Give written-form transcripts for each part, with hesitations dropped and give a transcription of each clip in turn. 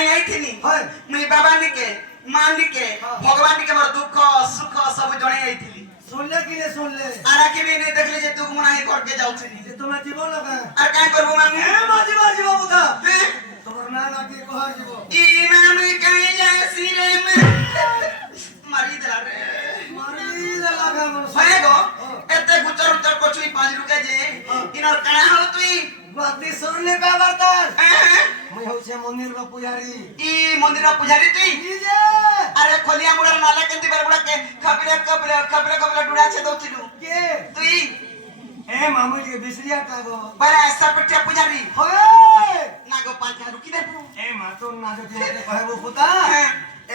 कहीं आई थी हाय मुई बाबा निके मां निके भगवान निके मोर दुख सुख सब जणे आई थी सुनले कि नहीं सुनले आरा के भी नहीं देखले जे दुख मना ही करके जाऊ छी जे तुम्हें जीवन लगा और काय करबो मांगू ए बाजी बाजी बाबू था हैं? तुम्हार ना लागे कहर जीवो इमाम कहीं जासी रे में मारी दला रे मारी लगा मन भाई गो एते गुचर उचर कोछुई 5 रुपया जे इनर काना हो तुई बाती सुनले का बर्तन हैं? मैं हो से मंदिर में पुजारी ई मंदिर पुजारी तुई ई जे अरे खोलिया मुड़ा नाला केंती बरबड़ा के खपले डुड़ा छे दउथिलु के तुई ए मामू के बिसरिया का गो बड़ा ऐसा पट्टिया पुजारी होय नागो पाल के रुकी देबू ए मा तो ना जो के कहबो पुता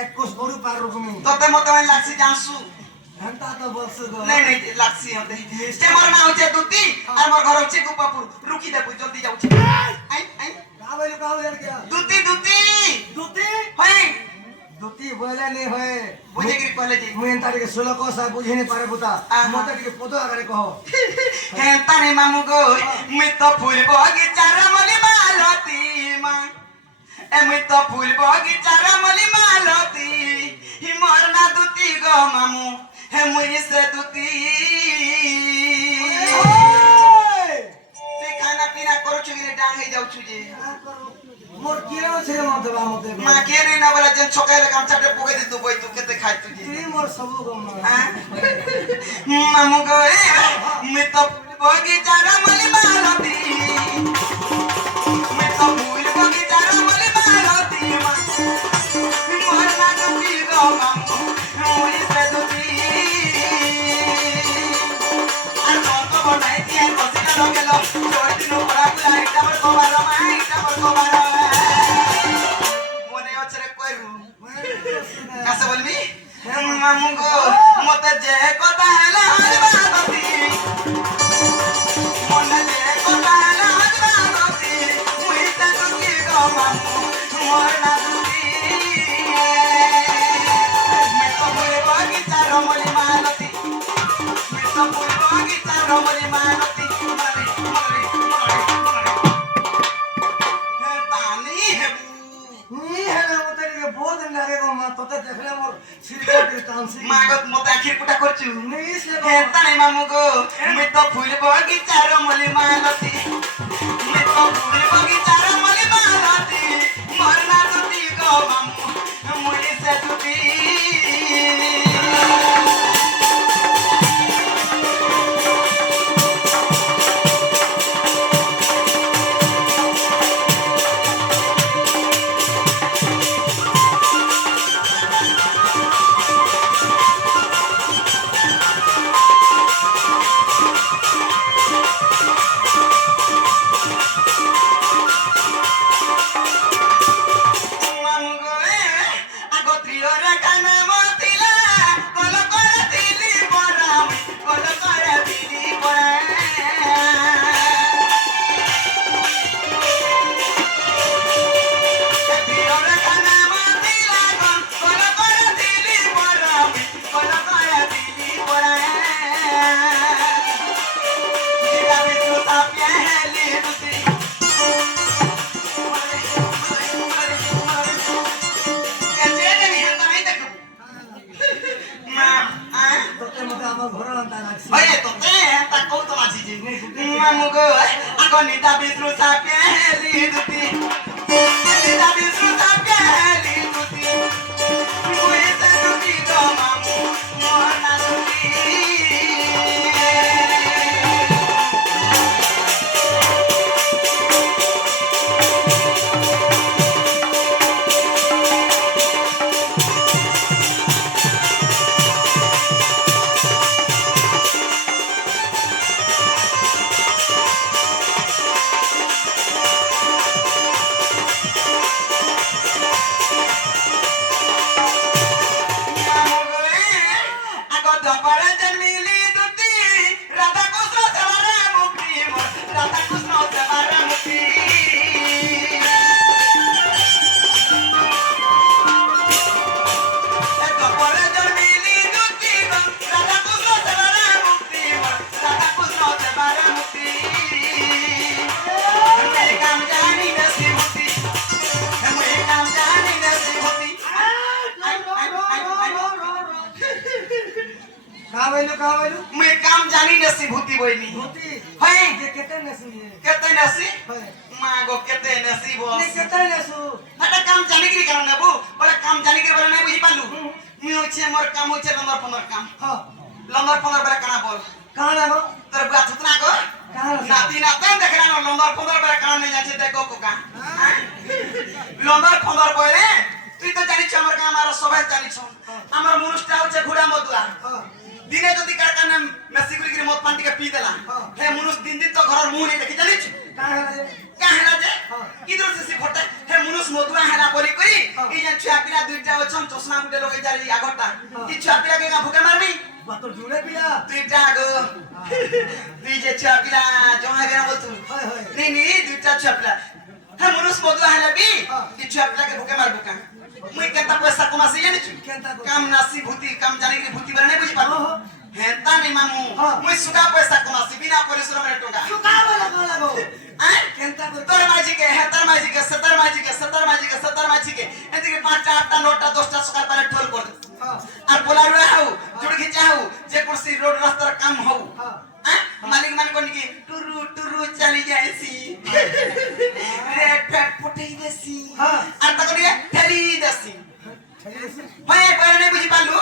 एक कोस गरु पार रुकमी तोते मते लाक्सी जासु घंटा तो बस गो नहीं लाक्सी होते ते मोर ना होचे दुती और मोर घर होचे गुपापुर रुकी देबू जल्दी जाऊ छी आई का यार क्या दुती दुती होय दुती बोले नहीं होए बुझे के कहले जी मुझे तारे के 16 को सा बुझे नहीं पारे पुता मत के पोतो आगे कहो हे ताने मामू गो मैं तो फूल बगीचा रमली मालती मां ए मैं तो फूल बगीचा रमली मालती ही मोर ना दुती गो मामू हे मुई से दुती ते खाना पीना करू छु रे डांग हे जाऊ छु जे मोर किरो छे मत बा मत मां के रे ना बोला जन छोकाले काम चाटे पोके दे तू बोई तू केते खाइ तू जे ती मोर सब गम मामू गो मैं तो बगीचा रमली मालती मैं तो फूल बगीचा रमली मालती मोर ना दुती गो मामू मुई से दुती আর কত বনাই দিয়ে বসিনা লগেল জয় দিন পড়া পুরা এটা বড় কবার মা এটা বড় কবার মনে হচ্ছে রে কইরু কাছে বলবি মামু গো মতে যে কথা হেলা হরবাবতি মনে যে কথা হেলা হরবাবতি মুই তা দুকি গো মামু মোর না দুকি মে তো বলে বাগিচা রমলি মালতি মে তো বলে বাগিচা রমলি মালতি মরে হে তানি হেবু नी है ना मत के बहुत दिन लगे गो मा तोते देखले मोर सिरकोट तांसी मागत मते आखिर कुटा करचु नहीं से हे ताने मामू गो मैं तो फूल बगीचा रमली मालती मैं तो फूल बगीचा रमली मालती मोर ना दुती गो मामू मुई से दुती मामू गो आगो त्रियोरा काना मोतिला कोलो करे दिली बराम कोलो करे दिली बराम त्रियोरा काना मोतिला कोलो करे दिली बराम कोलो करे दिली बराम जीता भी तू तापिया हेली दुती तोते मत हम घर अंता लासी Oye, tote, ta kau to masih jing. Mamu go, aku ni tapi terus apa liduti. Ni tapi terus apa liduti. Gue seduti do mamu, mana duti. कहाँ बोलू मैं काम जानी नसी भूती बोइनी धोती है ये कितने नसी है केते नसी है मां गो केते नसी ने बॉस कितने नसु हटा काम जानी की कारण नेबू बड़ा काम जानी के बारे नहीं बुझी पालू मी होचे मोर काम होचे नंबर 15 काम हां नंबर 15 बारे काना बोल कहाँ लागो तर बात उतना को कहाँ नाती नातन देखला न नंबर 15 बारे काना नहीं जाचे देखो कोका नंबर 15 बोले তুই তো জানিস আমার কাম আর সবাই জানিস আমার মনুষ্যটা হচ্ছে ঘোড়া মদুয়া हां দিনে যদি কারখানা মেসিগুলি মদ পান্টিকে পি দেলা হে মনুষ্য দিন দিন তো ঘরের মুখ নেই দেখি জানিস कहाँ है কাহেলা যে ইদর সে ফটে হে মনুষ্য মদুয়া হেলা বলি করি এই যে ছুয়া পিলা দুইটা অছন চশমা গুটে লগাই যাই আগটা কি ছুয়া পিলা কে ভুকে মারবি बात तो जुड़े पिया দুইটা গো তুই যে ছুয়া পিলা জমা গেনা বলতু हाय हाय নি নি দুইটা ছুয়া পিলা হে মনুষ্য মদুয়া হেলা বি কি ছুয়া পিলা কে ভুকে মারবো কা মুই কেতা পয়সা কমাসি জানিছু केंता को কাম নাসি ভূতি কাম জানি কি ভূতি বলে নাই বুঝি পারো হেতা নি মামু মুই সুগা পয়সা কমাসি বিনা পরিশ্রমের টাকা कहाँ वाला कहाँ लागो আই केंता को তোর মাঝি কে হেতার মাঝি কে সতর মাঝি কে সতর মাঝি কে সতর মাঝি কে এদিকে 5টা 8টা 9টা 10টা সকাল পারে ঠোল কর हां আর পোলারু হাউ জুড় খিচা হাউ যে কোনসি রোড রাস্তার কাম হাউ हां মালিক মান কোন কি টুরু টুরু চালি যাইছি রেড ফ্যাট ফুটাই দেছি হ্যাঁ। আর তাকে দিয়ে ঠেলি দেছি ऐसे ভাই পরে নাই বুঝি পারলু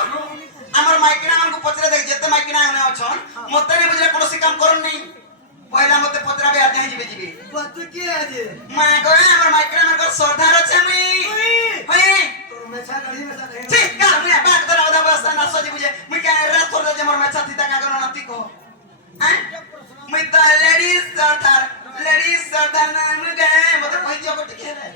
আমার মাইকিনা আমাকে পচরে দেখ যেতে মাইকিনা আনে অছন মতে নাই বুঝলে কোনসি কাম করন নাই পয়লা মতে পচরাবে আর যাই জিবে জিবে बात तो क्या है जे মা কয় আমার মাইকিনা আমার সর্দার আছে আমি ভাই तो मेछा गड़ी में सा नहीं ঠিক কাল মুই বাদ ধরা ওদা বসা না সজি বুঝে মুই কে রাত তোর যে মোর মাছা থিতা কা করন নাতি কো হ্যাঁ মুই তো লেডিস সর্দার না মুই গে মতে কই দিও কটি খেলে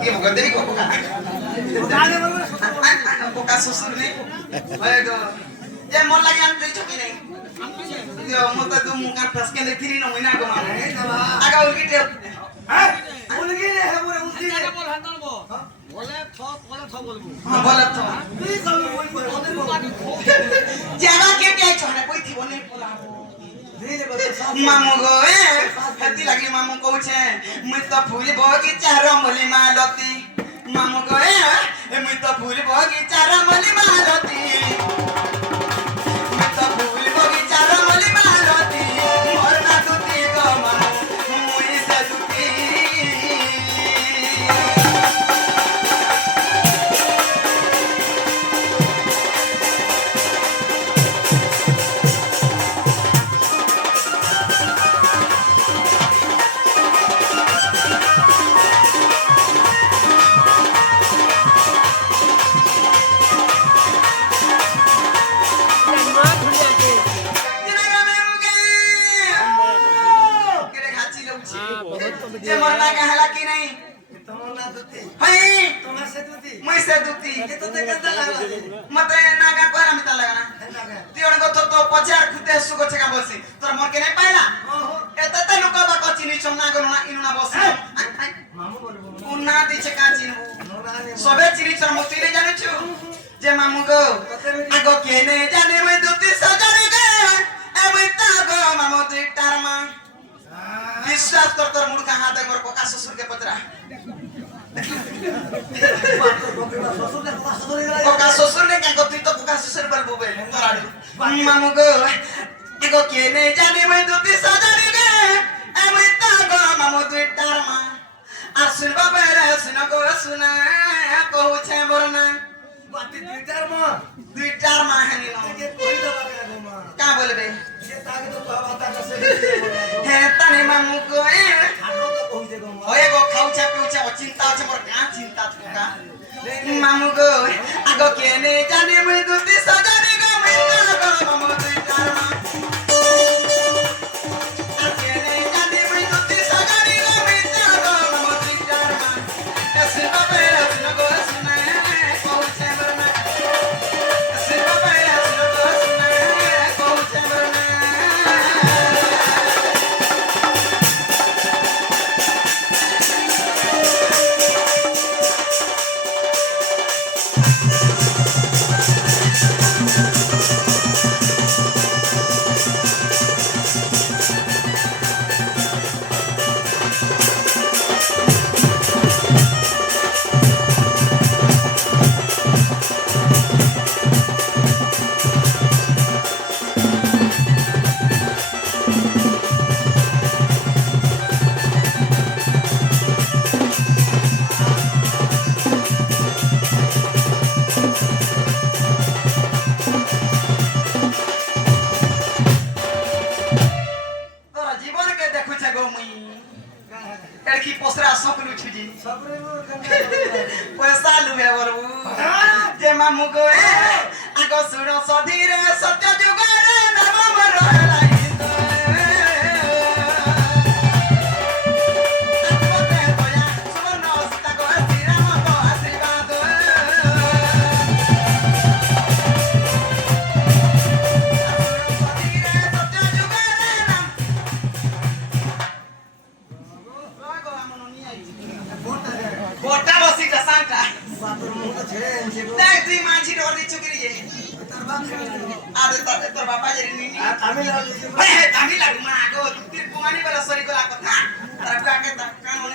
কি বগা দেরি কো বগা जाने वाला বগা শ্বশুর নেই ভাই গো যে মন লাগে আমি তুই চকি নাই যে মতে তু মুকা ফসকে লে ফিরি ন মইনা গো মানে नहीं ना আগা উলকিতে हां उनकी ने है बोले उनकी ने বল হাত বল বলে থ বলবো বলা তো तू सब कोई बोले জানা কে কে ছনে কই থিব নেই পোলা धीरे बता सब মামু গো হেতি লাগি মামু কইছে মুই তো ফুল বগিচার মলি মালতি মামু গো মুই তো ফুল বগিচার মলি মালতি মুই তো ফুল বগিচার মলি মালতি মোর না দুতি গো মামু মুই সে দুতি যে মরনা গহলা কি নাই तमन्ना दुती হই तुम्हें से दुती মই সে দুতি ये तो ते कहता लगा মতে নাগা কোরা মিতা লাগনা लगा তিওন গো তো পচার খুতে সুগো ছেকা বসি তোর মন কে নাই পাইলা ओहो এতে লোক বা কচিনি চমনা গো না ইনুনা বসি मामू बोल উন্না দিছে কা চিনু मोरा ने সবে চিনি চর মতিলে জানিছু যে মামু গো আগো কেনে জানে মই দুতি সজানি গে এমই তা গো মামু দুইটার মা বিশ্বাস কর তোর মুড়কা হাতে মোর কোকা শ্বশুর কে পচরা बात तो बकरा ससुर ने पास तो नहीं কোকা শ্বশুর নে কে তুই তো কোকা শ্বশুর বলবো বে তোর আড়ু মামু গো আগো কেনে জানে মই দুতি সজানি গে এমই তা গো মামু দুইটার মা আসুন বাবা রে শুন গো শুনা কহুছে বরনা बात ट्विटर में দুইটার মা হানি না ये कोई दवा का गो मां কা বলবে ये ताके तो बाबा ता कैसे হে তানে মামু গো खानो तो पहुंचे गो मां ওয়ে গো খাউছে পিউছে ও চিন্তা আছে মোর কা চিন্তা থাকা মামু গো আগো কেনে জানে মই দুতি সজানি গো মই তা গো মামু দুইটার মা কেনে জানে মই দুতি সজানি গো মই তা গো মামু দুইটার মা এসে বাবা শুন গো শুনা কহুছে বরনা এসে বাবা শুন গো শুনা কহুছে বরনা ମାମୁଁ ଗୋଏ ଆଗ ଶୁଣ ସଧୀରେ ସତ୍ୟ ଯୁଗରେ ନାମ ମୋର ହେଲା ହିନ୍ଦୁ ଆତ୍ମତେ ଦୟା ସୁବର୍ଣ୍ଣ ସୀତା ଗୋଏ ଶ୍ରୀରାମଙ୍କ ଆଶୀର୍ବାଦ ସଧୀରେ ସତ୍ୟ ଯୁଗରେ ନାମ ରାଗ ଆମନ ନି ଆଇଛି ବୋଟା ବସି କା ସାಂಟ তুই মাঝি ডর দিচ্ছ কি রে আরে তোর বাবা জানি নি তামিলনাড়ু মা গো তুই কুমানি বলা সরি গলা কথা তার আগে কানুন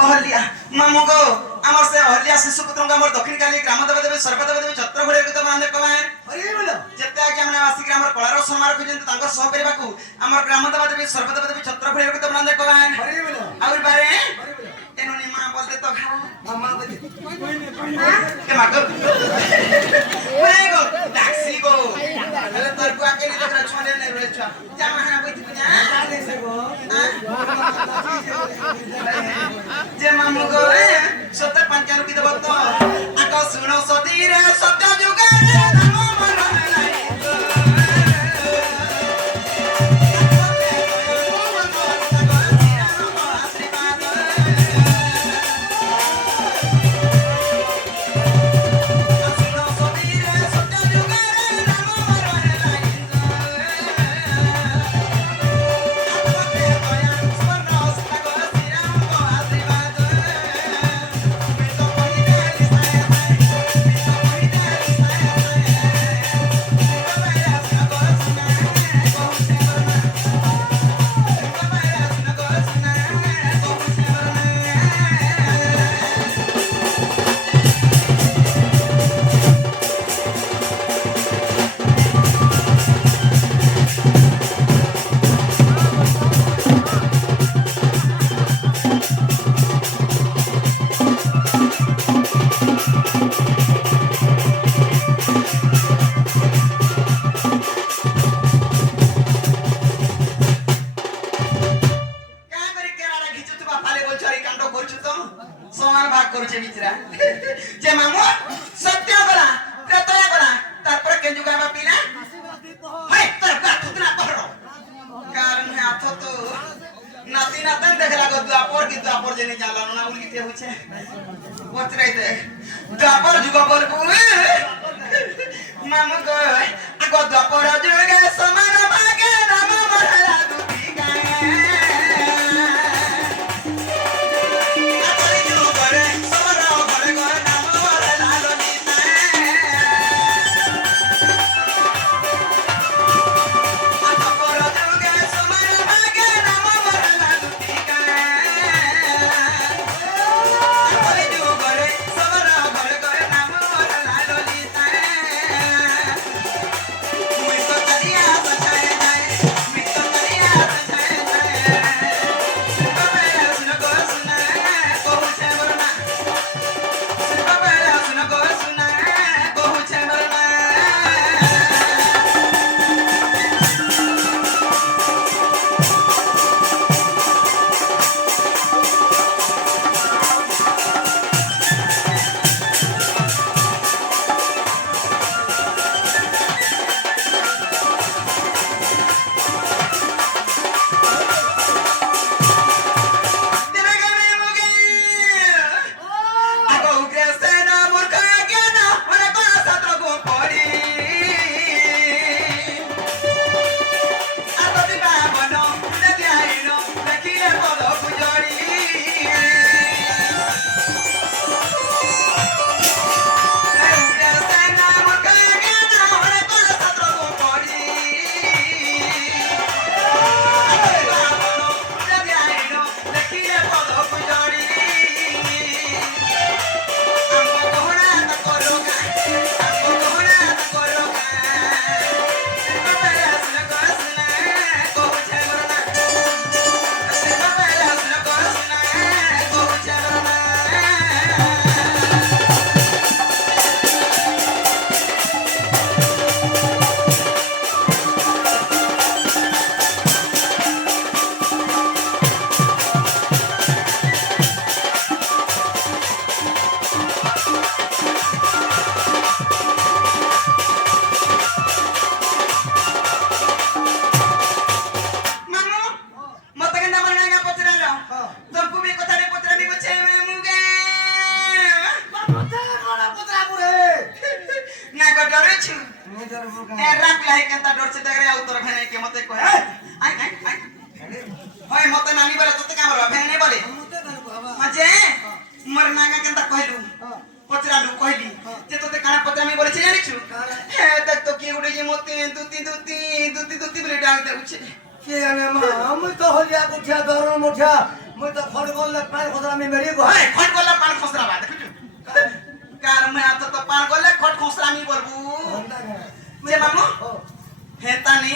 অহলিয়া মামু গো আমার সে অহলিয়া শিশুপুত্রঙ্গ আমার দক্ষিণ কালী গ্রাম দেব দেব সর্বদেব দেব ছত্র ঘরে কথা মানে কমায় যেতে আগে আমরা আসি গ্রামর কলার সম্মান খুঁজন্ত তাঙ্কর সহ করিবাকু আমার গ্রাম দেব দেব সর্বদেব দেব ছত্র ঘরে কথা মানে কমায় আর বারে এনুনি মা বলতে তো খা মামা বলে কে মাগো ওই গো ট্যাক্সি গো আরে তোর কো আকে নি দেখরা ছনে নে রে ছ জামা হানা বইতি না আরে সে গো যে মামু গো সত্য পাঞ্চার কি দেব তো আক শুনো সদীরে সত্য যুগরে নাম মন নাই সমান ভাগ করছে বিচরা যে মামু সত্য বলা প্রত্যয় বলা তারপরে কেন যুগাবা পিলা হাই তোর গাত তুনা পড়ো কারণ হে আথ তো নাতি নাতন দেখলা গো দ্বাপর কি দ্বাপর জেনে জানলাম না উলকিতে হচ্ছে বতরাইতে দ্বাপর যুগ বলবো মামু গো আগ দ্বাপর যুগে সমান ভাগে নাম মরলা দুটি গায়ে Muy डरे छु নিজের উপর ए राख लाई केंता डर से दगरे उतर भेने के मते कहे आई आई आई होय मते नानी बोले तते काम रो भेने बोले মতে দেন বাবা मजे मर नागा केंता कहलु पचरालु कहली जे तते काना पचरामी बोले जानि छु हे देख तो की उडे जे मते दुती बोले डाक देउछे কে জানে মা আমি তো হলিয়া গুঠিয়া দরন মুঠিয়া মই তো খড় গল পায় খোদা আমি মেরি গো होय खट गोला पान खसरा बा देखु कार में आता तो पान गोले खट खसरामी बोलबू जे मामू हे तानी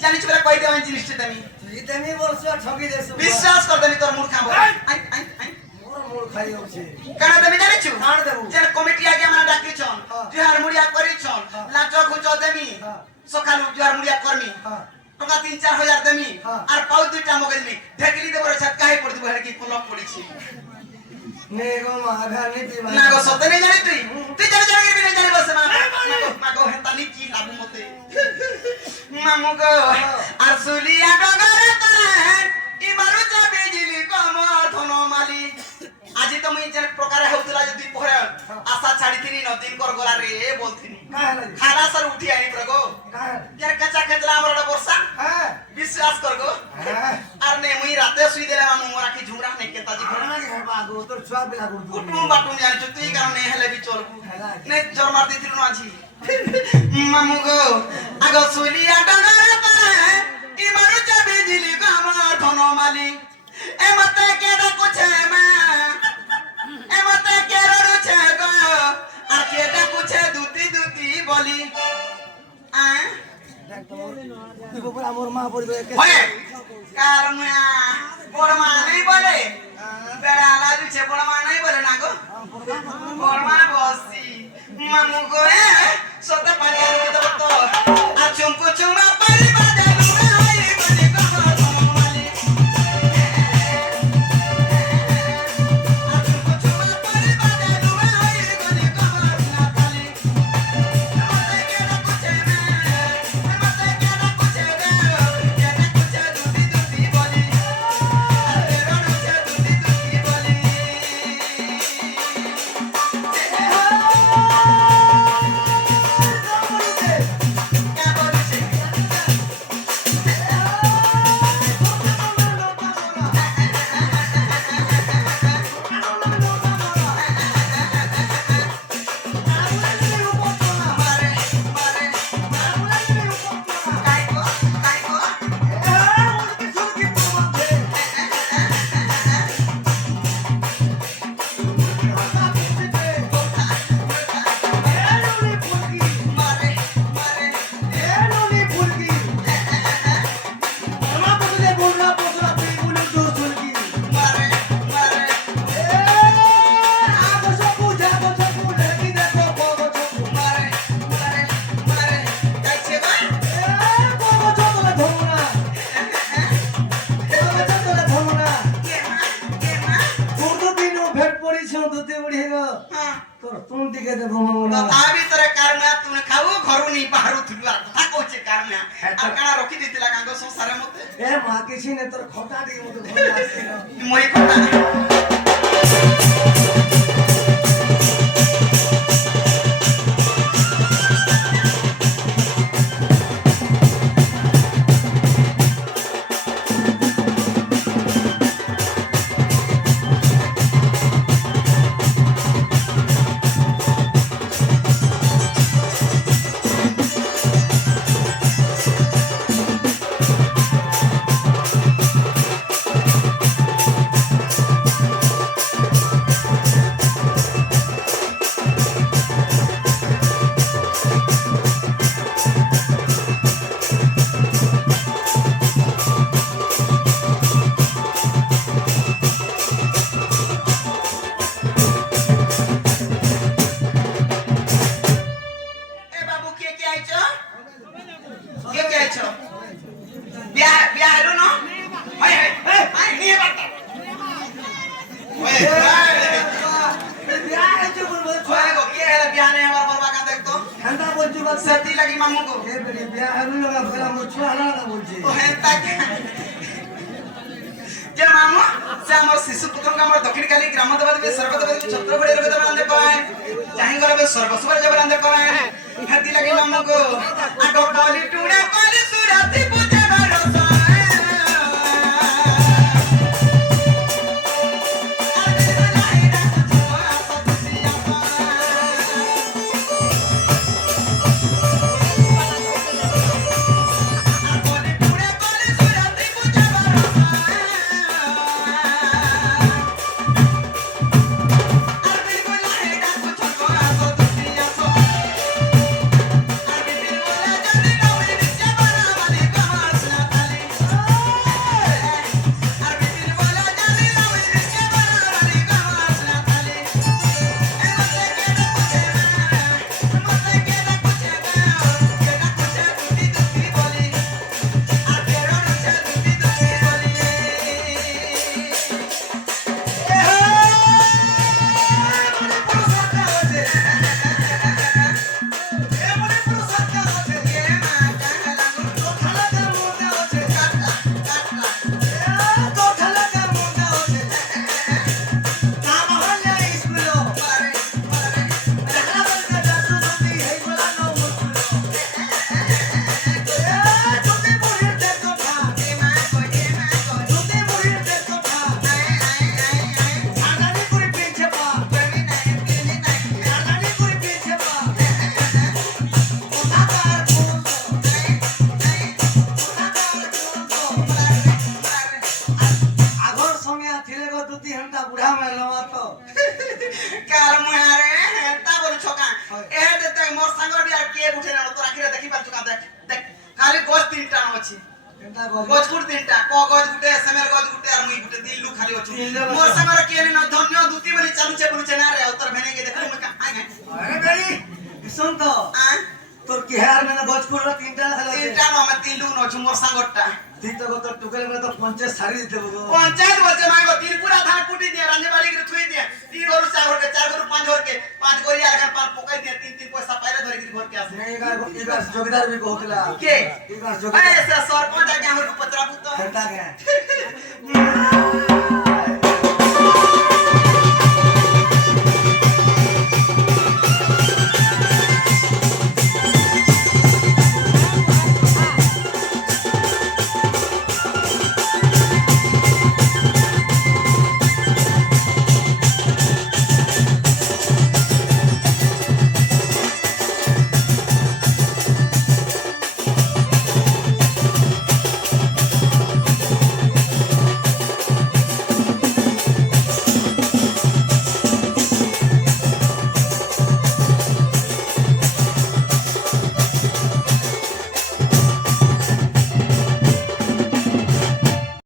जानि छु बोले कहि देवन जिनिस तमी ইতেনি বলছ ঠকি দেছ विश्वास कर देनी तोर मूर्खा बोल आई आई आई মোর মোর খাই হচ্ছে काना देमी जानि छु কার দেবু जे कमिटी आगे हमरा डाकी छन जुहार मुड़िया करी छन लाज खुच देमी सकालु जुहार मुड़िया करमी टका 3-4 हजार देमी और पाउ दुईटा मगज में ढेकली देबर छत काहे पड़ दिबो हेड की पलक पड़ी छी নে গো মা ঘর নীতি ना गो सते नहीं जानि तुई जानि जानि भी नहीं जानि बस मागो हेता नी की लागू मते मामू गो आसुलिया डगर तने ई मारु जा बिजली कमर धनो माली আজি তো মুই যে প্রকারে হউতলা যে দুই পহরে আশা ছাড়ি তিনি নদিন কর গলা রে বলতিনি কাহে লাগি খারা সর উঠি আনি প্রগো কাহে यार कच्चा खेतला हमर बरसा হ্যাঁ विश्वास कर गो হ্যাঁ আর নে মুই রাতে শুই দেলে মামু মোরা কি ঝুমরা নাই কেতা জি ঘর ঘটনা কি হবা গো তোর ছুয়া বিলা গুড় কুটুম বাটুম জানি তুই কারণে হেলে বি চলবু হেলা নে জর মার দিতিল না আজি মামু গো আগো সুলিয়া ডগর পারে ই মারু চা বিজলি গো আমার ধনমালি এ মতে কে ডাকুছে মা এ মতে কে রড়ুছে গো আর কে ডাকুছে দুতি বলি আ তুই বড় আমার মা পড়বে होय कारमया बड़मा नहीं बोले बेड़ा लाजू छे बड़मा नहीं बोले ना गो बड़मा बसी मामू गो ए सोते पानी के तो आ चुमको चुमा परी बाजे लुए होई गली को धनमाली आ चुमको चुमा परी बाजे लुए होई गली को धनमाली मते के ना कुछ मते के ना कुछ दे के ना कुछ दुती बोली अरे रोड से दुती बोली क्या बोली छे मारे मारे काय को मारे मारे मारे मारे मारे मारे मारे काय छे बा के मां हां তোর তুন দিকে দেবো মামলা ता ভিতরে কারমা তুমি খাও ঘরু নি বাহারু থুলু আর কথা কইছে কারমা আর কানা রখি দিতিলা কাঙ্গ সংসারে মতে এ মা কিছু নে তোর খটা দিকে মতো ঘর আসছিল মই কথা ए बाबू के आइछो के आइछो बिया हेलो न हाय हाय हाय नी बात ओए ओए गो के हेला बिया ने हमर बरबा का देख तो ঠান্ডা বলছি বাস सर्दी लगी मामू को এ বেরি বিয়া হলো না ফেরা মুছু আলা না বলছি तो है तक जे मामू से हमर शिशु पुत्र का हमर दक्षिण काली ग्राम देवता के सर्वदेव छत्रपति रे बेदमान दे पाए चाहि गले সর্বসুর জবরান্দ করেন হাতি লাগি নমগো আগো কলি টুড়ে কলি সুরাতি বুঝে ভরসা গজগুট তিনটা ক গজ গুটে সেমের গজ গুটে আর মুই গুটে দিল্লু খালি অছু মোর সাগর কে ন ধন্য দুতি বলি চালুছে বলুছে না রে উত্তর ভেনে গে দেখু মকা আই আই আরে বেড়ি শুন তো তোর কি হেয়ার মানে গজকুড় তিনটা লাগা তিনটা ন আমি দিল্লু ন অছু মোর সাগরটা তুই তো তোর টুকেল মানে তো 50 শাড়ি দিতে বগো পঞ্চায়েত বলছে মাগো ত্রিপুরা ধান কুটি দিয়ে রাঞ্জে বাড়ি করে থুই দিয়ে তিন গরু চার ঘরকে চার গরু পাঁচ ঘরকে পাঁচ গরি আর এখন পাঁচ পকাই দিয়ে তিন তিন পয়সা পাইলে ধরে গিরি ঘরকে আসে এবার জগদার বি কহুতলা কে এবার এ জগদার সরপঞ্চ আগে আমার পত্রা পুত্র হেটা কে